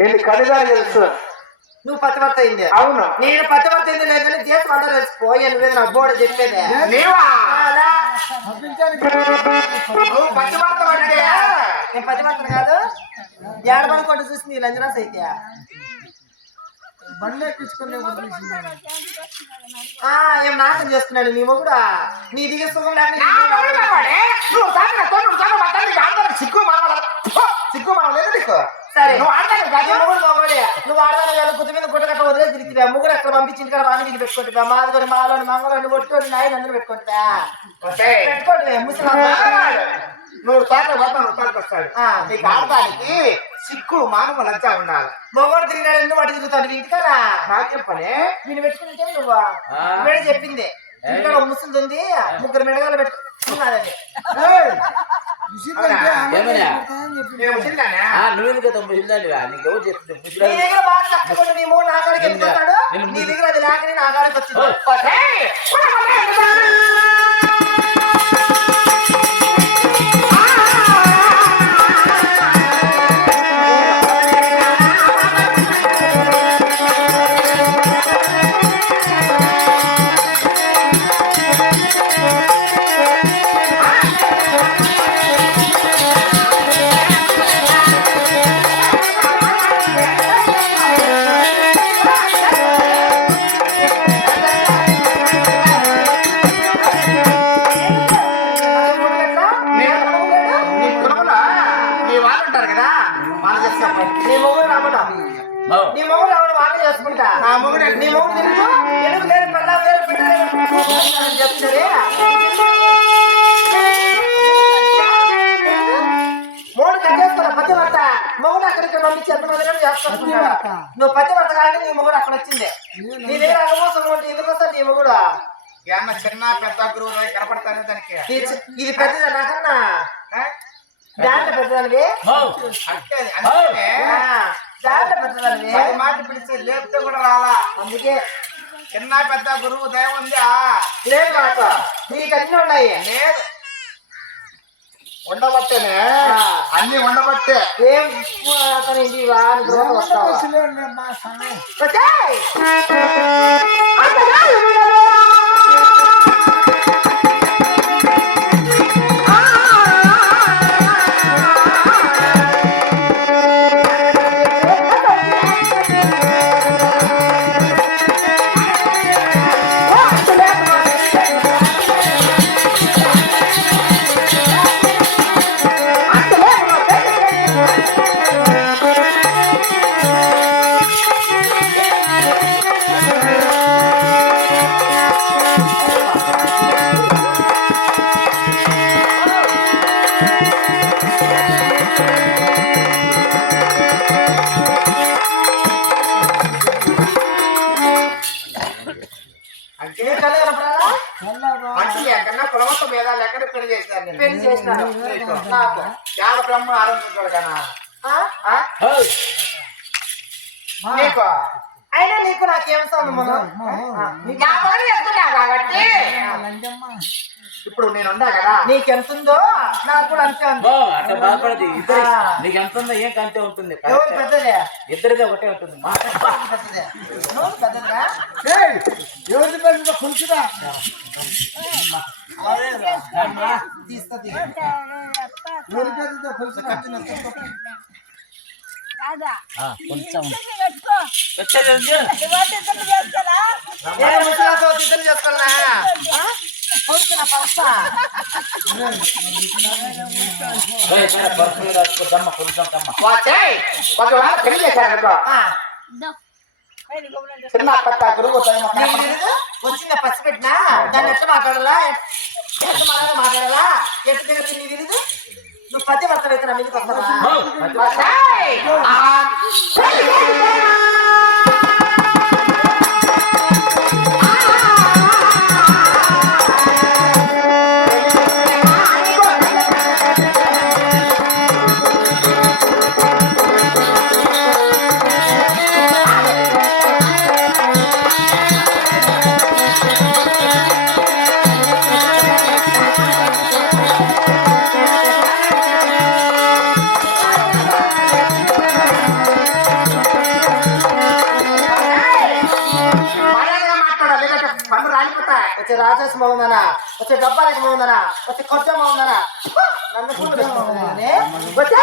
నేను కనుగారు తెలుసు? నువ్వు పతివర్త అయింది. అవును. నేను పతివర్త అయింది లేదని దేశం అందరూ తెలిసిపోయి నువ్వే నా బోడ చెప్పేదే. నీవా నువ్వు అంటే నేను కాదు ఏడబడి కొట్టు చూసి నీ బండి ఎక్కించుకునే ఆ, ఏం నాశనం చేస్తున్నాడు నీ మొగుడు? నీ దిగే సుఖం లేక నీ నా మొగుడు? మొగుడు కావాలే? నువ్వు తాగిన తోడు తాగు మా తల్లికి అందరికి సిగ్గు మానవ సిగ్గు మానవ లేదు నీకు? సరే. నువ్వు ఆడతాను కాదు మొగుడు మొగుడే నువ్వు ఆడదాని కాదు గుర్తు మీద గుట్ట కట్ట వదిలే తిరిగితే ముగ్గురు అక్కడ పంపించింది కదా వాణి వీళ్ళు పెట్టుకుంటా మాదిగోని మాలోని మంగళని కొట్టుకొని నాయన అందరూ పెట్టుకుంటా పెట్టుకోండి ముసలి నువ్వు తాత వద్ద నువ్వు తాలకు వస్తాడు. నీకు ఆడటానికి సిగ్గు మానవ లంచా ఉండాలి. మొగోడు తిరిగినాడు ఎన్నో వాటి తిరుగుతాడు నీ ఇంటికాడా? నాకేం పని నేను పెట్టుకుంటే నువ్వు? చెప్పింది. ఇంటికాడ ఒక ముసలిది ఉంది ముగ్గురు మెడగాలు పెట్టుకున్నదని ఏమయ్యా? నేను వచ్చిందానే ఆ, నువ్వు ఎందుకు తొంభై ఇల్లాలివా నీకు ఎవరు చెప్తుంది నీ ముసలి దగ్గర నీ నేను అది లేకనే నా కాడికి వచ్చింది మూడు కట్టేస్తున్నా పతివర్త. మొగుడు అక్కడికి పంపించి ఎంతమంది చేసుకుంటున్నాడు నువ్వు పతివర్త కానీ నీ మొగుడు అక్కడ వచ్చింది. నీ దగ్గర అనుమోసం ఉంటే ఎందుకు వస్తా నీ మొగుడు? ఏమన్నా చిన్న పెద్ద గురువు కనపడతానే దానికి. ఇది పెద్దదా నాకన్నా ఆ? దాంట్లో పెద్దదానివి? అంటే దాంట్లో పెద్దదానివి? పది మాట పిలిచి లేపితే కూడా రాలా. అందుకే చిన్న పెద్ద గురువు దయ ఉందా? లేదు నాకు నీకు అన్ని ఉన్నాయి. లేదు. ఉండబట్టేనే. అన్ని ఉండబట్టే. ఏం వస్తావా? బ్రహ్మ ఆరంభించాడు కదా. నీకు? అయినా నీకు నాకేం సంబంధం? కాబట్టి. ఇప్పుడు నేను ఉండా కదా? నీకెంత ఉందో నాకు కూడా అంతే ఉంది. అట్లా బాధపడదు ఇద్దరు. నీకు ఎంత ఉందో ఏం కంటే ఉంటుంది? ఎవరు పెద్దదే? ఇద్దరిది ఒకటే ఉంటుంది. మా ఎవరు పెద్దదే? నువ్వు పెద్దదా? ఎవరి పెద్ద కొలుచుదా తీస్తా తీ. ఎవరి పెద్ద కొలుచుదా ఆ, కొంచెం. వచ్చేది. ఒకవేళ పెళ్ళి చేశారనుకో చిన్న పెద్ద గురువు? వచ్చిందా పసి పెట్టినా దాన్ని ఎట్లా మాట్లాడాలా ఎట్లా మాట్లాడాలా మాట్లాడాలా ఎట్లా తిరిగి నీకు తెలీదు నువ్వు పతి వర్త అయితే నా మీదకి వచ్చే బాగుందనా వచ్చే డబ్బా డబ్బాలకి బాగుందనా వచ్చే కొత్త బాగుందనా నన్ను కూడా వచ్చే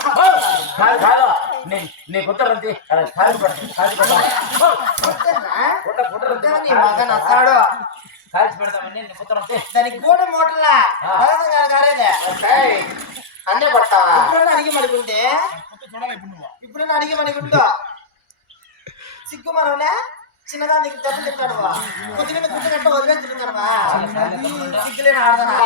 అబ్బా. వా, అమ్మా. యా. మో, మో, ఓ అమ్మా. ఓ అమ్మా. మో, ఓ అమ్మా. ఓ అమ్మా. ఆయనకు రక్తం వస్తుంది మో, కాదు కాదు నీ నీ కుట్టరంతి కాదు పడుతుంది కాదు పడుతుంది కొట్టేనా? కుట్ట కుట్టరంతి కొట్టేనా నీ మగన్ అస్తాడు కాల్చి పెడతామని నీ కుట్టరంతి దానికి గూడ మూటలా ఆ. అవసరం కారేలే అన్నీ పడతావా ఇప్పుడన్నా అడిగి మడుకుంటే ఇప్పుడన్నా అడిగి మడుకుంటా సిగ్గు మనవులే చిన్నగా నీకు దెబ్బలు తింటాడు కొద్ది మీద గుట్ట కట్ట వదిలేసి తింటాడవా సిగ్గులేని ఆడదనా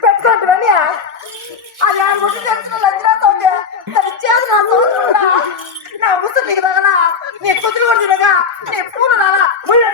పొగ్గులా అవుతున్నాయి అది ఆ గుడ్డు తెలుసుకుని లంచరాత ఉంది చేతి నా సోదరుడా నా ముసలి నీకు తగల నీ కుదురు కూడా తినగా నీ పూలు రాలా ముయ్య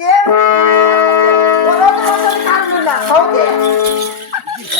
Yeah.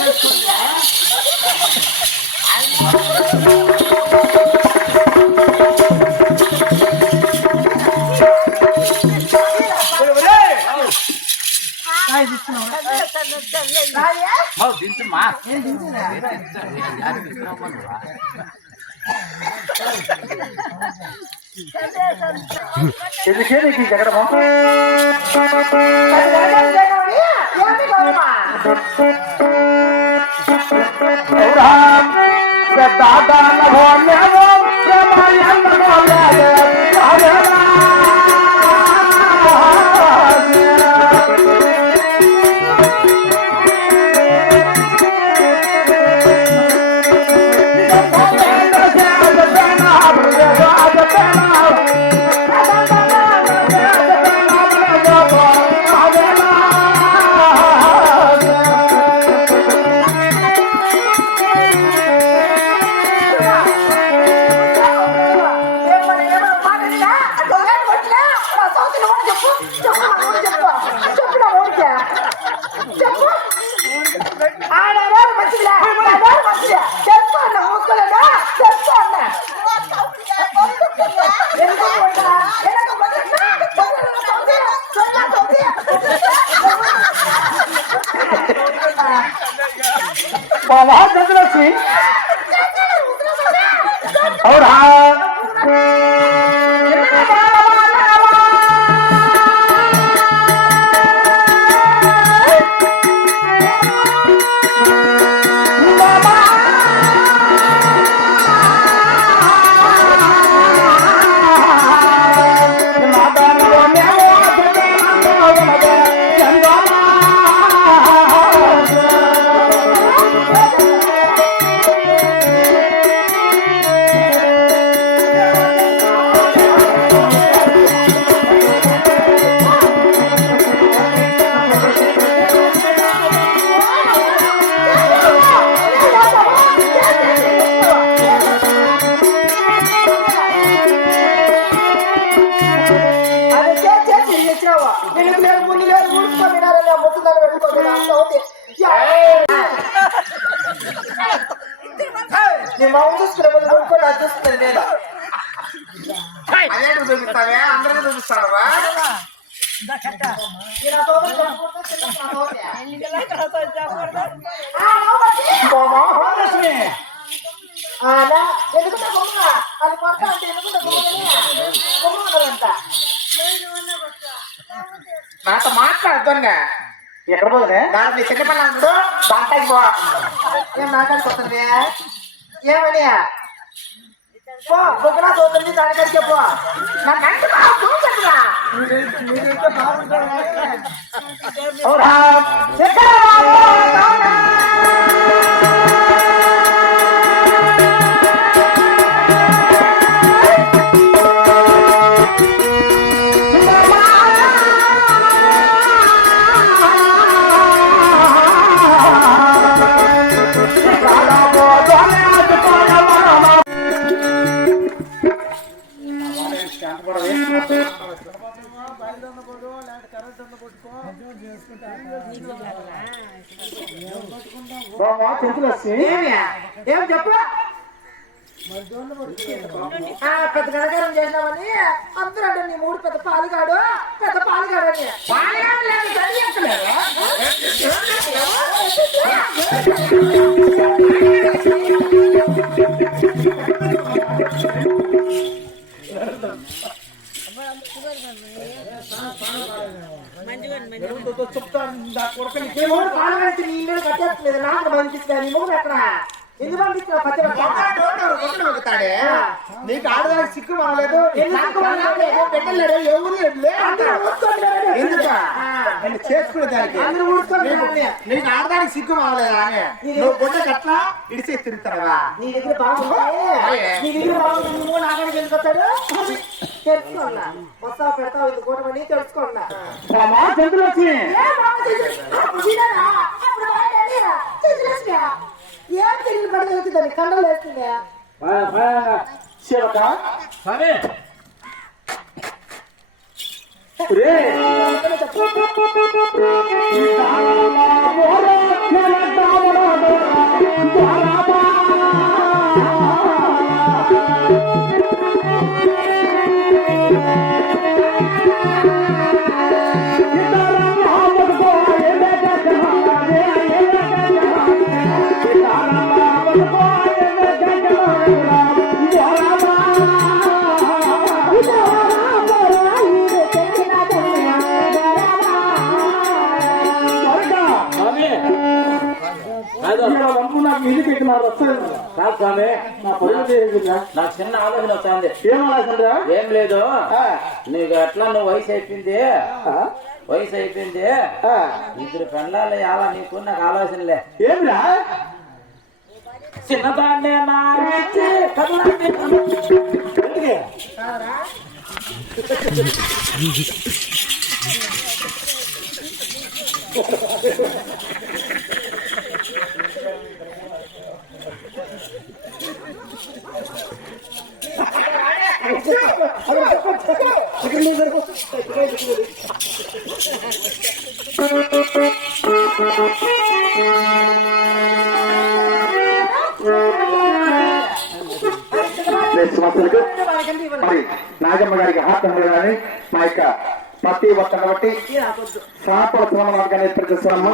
తల్లే మామూలు కొడతాడు బాగా राम दादा न भोले राम মহান మా తోట. ఆ, లోపలికి. ఆ, నా, ఎందుకుంటే గమ్మున? అది కొడతా అంటే ఎందుకుంటే గమ్మునని? గమ్మునదంట. నాతో మాట్లాడుతున్నా ఎక్కడ పోదునే దాని నీ చిన్న పిల్లలు బాంటాకి పో ఏం మాట్లాడుకుంటుంది ఏమని పో బుగ్గనా చదువుతుంది దానికడికే పో ఎక్కడ ఏం చెప్పు? పెద్ద గణకారం చేసినామని అందరూ అంటే నీ మూడు పెద్ద పాలుగాడు పెద్ద పాలుగాడు అని లేదు చదివించలేదు నీ మూడు పాలు కట్టేస్తుంది నాకు పంపిస్తా నీ మూడు ఎక్కడ? ఎందుకు పంపిస్తున్నా పచ్చి కొట్టుతాడే నీకు ఆడదానికి సిక్కు మనలేదు మనలేదు? పెట్టలేడు ఎవరు. నేను చేసుకునే దానికి. నీకు- ఆడదానికి సిగ్గు మావలేదా అని? నువ్వు గుడ్డ కట్లా ఇడిసి తిరుగుతావా? నీ దగ్గర బాగుంది నీ దగ్గర బాగుంది నాగడికి వెళ్ళిపోతాడు వస్తావు పెడతావు ఇది బామా చెంతులు వచ్చి ఏం తిరిగి పడగలుగుతుంది కండలు వేస్తుండే? శివక స్వామి! రే స్వామి నా నాకు చిన్న ఆలోచన వస్తుంది. ఏమన్నా ఏం లేదు. నీకు ఎట్లా నువ్వు వయసు అయిపోయింది? వయసు అయిపోయింది? ఇద్దరు పెళ్ళాలి అలా నీకు నాకు ఆలోచనలే. ఏమిరా? చిన్నదాన్నే కళ్ళాన్ని ఎందుకే మరి నాగమ్మ గారికి హాస్టల్ కానీ మా యొక్క ప్రతి ఒక్క కాబట్టి శాపల స్వామి ప్రతి స్వామి